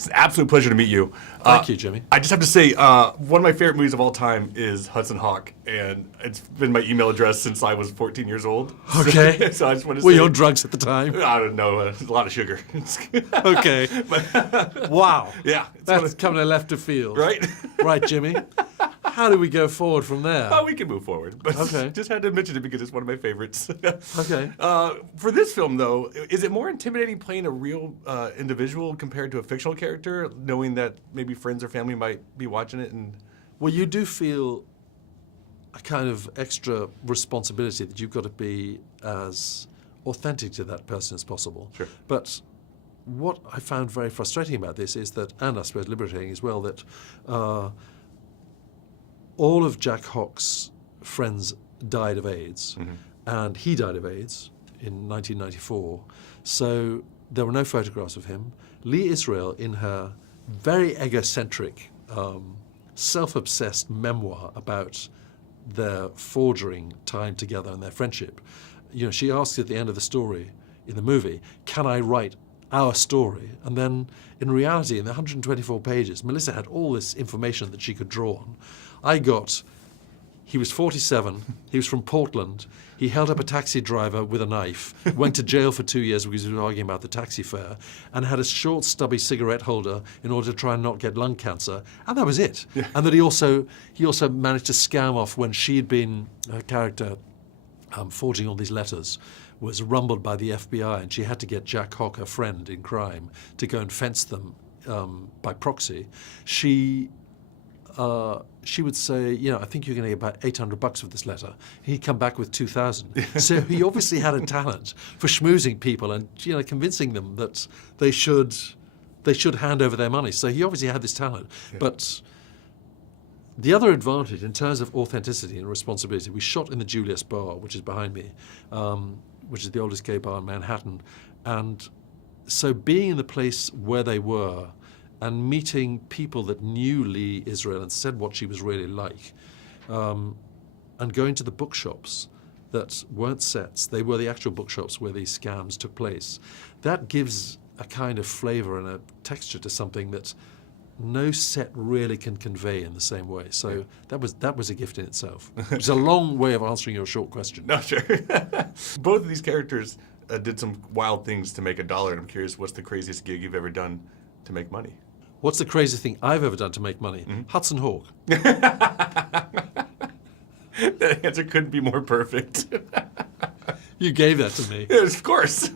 It's an absolute pleasure to meet you. Thank you, Jimmy. I just have to say, one of my favorite movies of all time is Hudson Hawk, and it's been my email address since I was 14 years old. Okay. So I just want to Were say, you on drugs at the time? I don't know, a lot of sugar. Okay. Wow. Yeah. That's coming left of field. Right? Right, Jimmy. How do we go forward from there? Oh, we can move forward. But Okay. just had to mention it because it's one of my favorites. Okay. For this film, though, is it more intimidating playing a real individual compared to a fictional character, knowing that maybe friends or family might be watching it? And Well, you do feel a kind of extra responsibility that you've got to be as authentic to that person as possible. Sure. But what I found very frustrating about this is that, and I suppose liberating as well, that all of Jack Hawk's friends died of AIDS, and he died of AIDS in 1994. So there were no photographs of him. Lee Israel, in her very egocentric, self-obsessed memoir about their forging time together and their friendship, she asks at the end of the story in the movie, "Can I write our story?" And then, in reality, in the 124 pages, Melissa had all this information that she could draw on. I got, he was 47, he was from Portland, he held up a taxi driver with a knife, went to jail for 2 years because he was arguing about the taxi fare, and had a short, stubby cigarette holder in order to try and not get lung cancer, and that was it. Yeah. And that he also managed to scam off when she'd been, her character, forging all these letters, was rumbled by the FBI, and she had to get Jack Hawk, her friend in crime, to go and fence them by proxy. She would say, I think you're going to get about $800 for this letter. He'd come back with 2,000. So he obviously had a talent for schmoozing people and convincing them that they should hand over their money. So he obviously had this talent. Yeah. But the other advantage in terms of authenticity and responsibility, we shot in the Julius Bar, which is behind me, which is the oldest gay bar in Manhattan. And so being in the place where they were and meeting people that knew Lee Israel and said what she was really like, and going to the bookshops that weren't sets, they were the actual bookshops where these scams took place, that gives a kind of flavor and a texture to something that no set really can convey in the same way. So that was a gift in itself. It's a long way of answering your short question. No, sure. Both of these characters did some wild things to make $1, and I'm curious, what's the craziest gig you've ever done to make money? What's the craziest thing I've ever done to make money? Hudson Hawk. That answer couldn't be more perfect. You gave that to me. Yes, of course.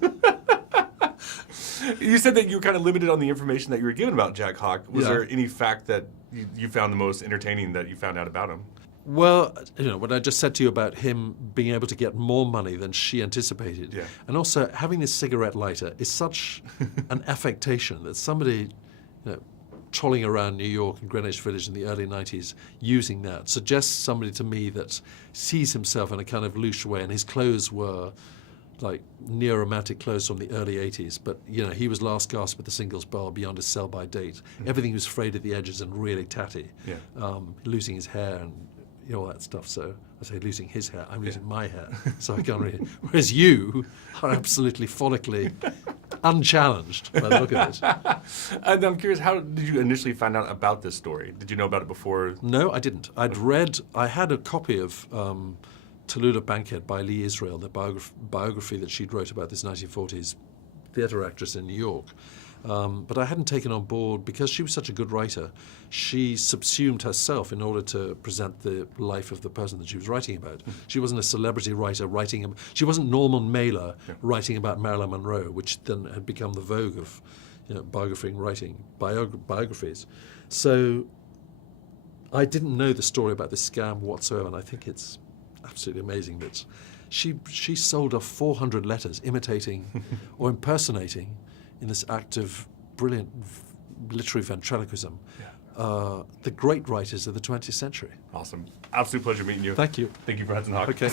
You said that you were kind of limited on the information that you were given about Jack Hawk. Was there any fact that you found the most entertaining that you found out about him? Well, what I just said to you about him being able to get more money than she anticipated, and also having this cigarette lighter is such an affectation that somebody, trolling around New York and Greenwich Village in the early 90s using that suggests somebody to me that sees himself in a kind of loose way, and his clothes were like neo-romantic clothes from the early 80s, but he was last gasp at the Singles Bar beyond his sell-by date. Everything was frayed at the edges and really tatty, losing his hair and all that stuff. So I say losing his hair, I'm losing my hair, so I can't really. Whereas you are absolutely follically unchallenged by the look of it. And I'm curious, how did you initially find out about this story? Did you know about it before? No, I didn't. I had a copy of Tallulah Bankhead by Lee Israel, the biography that she'd wrote about this 1940s theatre actress in New York. But I hadn't taken on board, because she was such a good writer, she subsumed herself in order to present the life of the person that she was writing about. She wasn't a celebrity writer she wasn't Norman Mailer writing about Marilyn Monroe, which then had become the vogue of biographies. So I didn't know the story about this scam whatsoever, and I think it's absolutely amazing that she sold off 400 letters imitating or impersonating, in this act of brilliant literary ventriloquism, the great writers of the 20th century. Awesome. Absolute pleasure meeting you. Thank you. Thank you for Hudson Hawk. Okay.